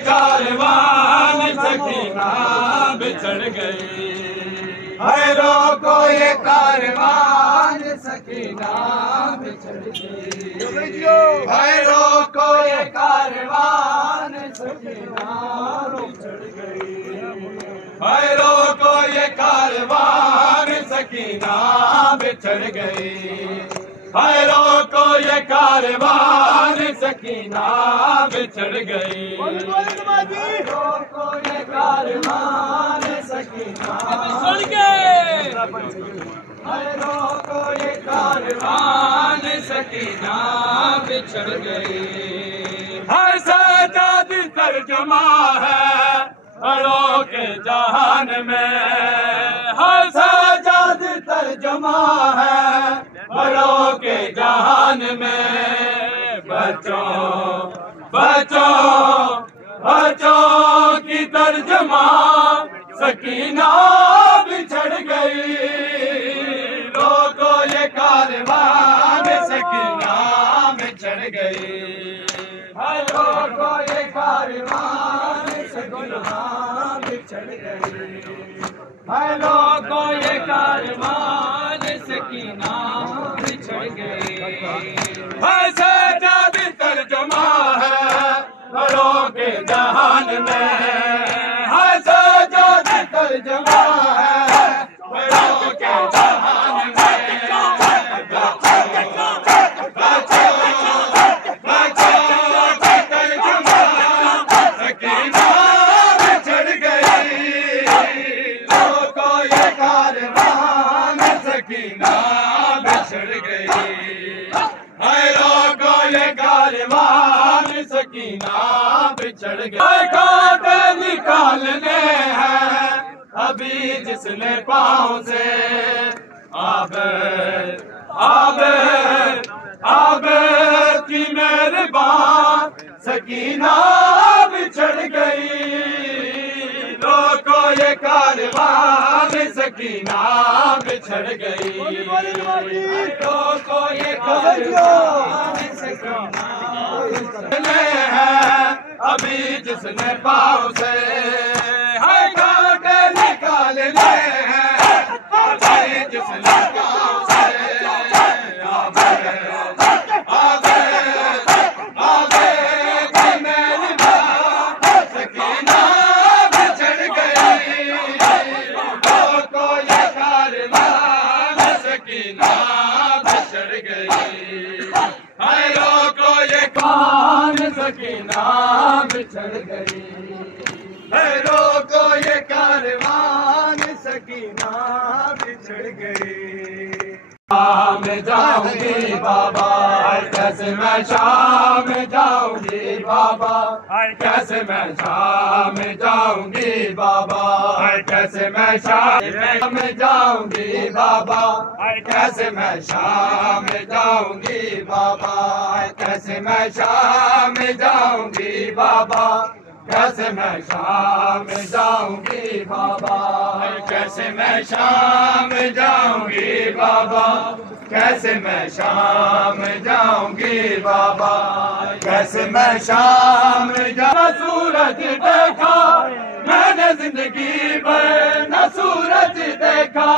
कारवान सकीना बिछड़ गई, हैरो को ये कारवान सकीना बिछड़ गई, हैरो को ये कारवान सकीना बिछड़ गई, हैरो को ये कारवान सकीना बिछड़ गई, हैरो को ये कारवान सकीना बिछड़ गई, हैरो को ये कारवान सकीना सुन के, हैरो को ये कारवान सकीना बिछड़ गई, हर सजाद तर्जुमा है हैरो के जहान में, हर सजाद तर्जुमा है हैरो के जहान में, बच्चों बच्चों बच्चों की तर्जुमा सकीना बिछड़ गई, लोगो ये कारवान सकीना बिछड़ गई, हैरो को ये कारवान सकीना बिछड़ गई, हैरो को ये कारवान सकीना बिछड़ गई, है सजाद तर्जुमा है हैरो के जहान में, है सजाद तर्जुमा है हैरो के जहान में, सकीना बिछड़ गई, लोगो ये कारवान सकीना बिछड़ गई, हैरो को ये कारवान सकीना बिछड़ गई, कांटे निकालने हैं अभी जिसने पाँव से, आबद आबद आबद की मेहरबान सकीना बिछड़ गई, लोगो ये कारवान सकीना बिछड़ गई, लोगो ये कारवान सकीना है अभी जिसने पाँव से, है कांटे निकालने हैं अभी जिसने पाँव से, सकीना बिछड़ गई, लोगो ये कारवान सकीना बिछड़ गई, हैरो को ये कान सकीना बिछड़ गई, हैरो को ये कारवान सकीना बिछड़ गई, शाम जाऊंगी बाबा कैसे मैं शाम जाऊंगी बाबा, कैसे मैं शाम जाऊंगी बाबा, कैसे मैं शाम जाऊंगी बाबा, कैसे मैं शाम जाऊंगी बाबा, कैसे मैं शाम जाऊंगी बाबा, कैसे मैं शाम जाऊंगी बाबा, कैसे मैं शाम जाऊंगी बाबा, कैसे मैं शाम जाऊंगी बाबा, कैसे मैं शाम जाऊं, सूरज देखा मैंने जिंदगी भर न सूरज देखा,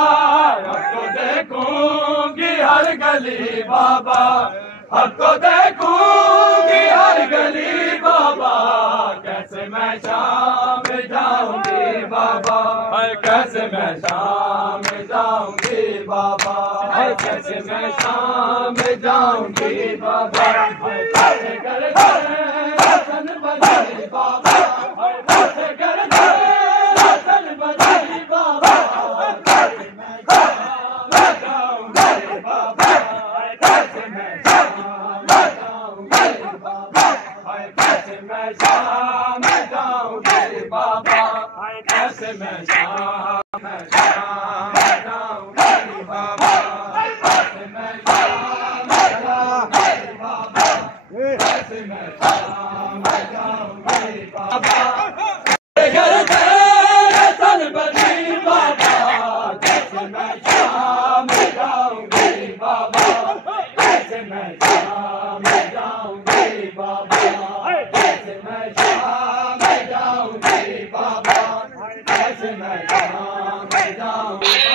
अब तो देखूंगी हर गली बाबा, अब तो देखूंगी हर गली बाबा, कैसे मैं शाम जाऊंगी बाबा, कैसे मैं शाम जाऊंगी बाबा, कैसे मैं शाम जाऊंगी बाबा, कैसे कर रतन बजाई बाबा, कैसे कर रतन बजाई बाबा, कैसे मैं शाम जाऊंगी बाबा, कैसे मैं कैसे मैं शाम जाऊंगी बाबा, कैसे मैं शाम जाऊंगी बाबा, कैसे मैं शाम जाऊंगी बाबा, कैसे मैं शाम जाऊंगी बाबा, घर तेरे सन बनी बाबा, कैसे मैं शाम जाऊंगी बाबा, कैसे मैं शाम जाऊंगी बाबा, कैसे मैं शाम कैसे मैं शाम में जाऊं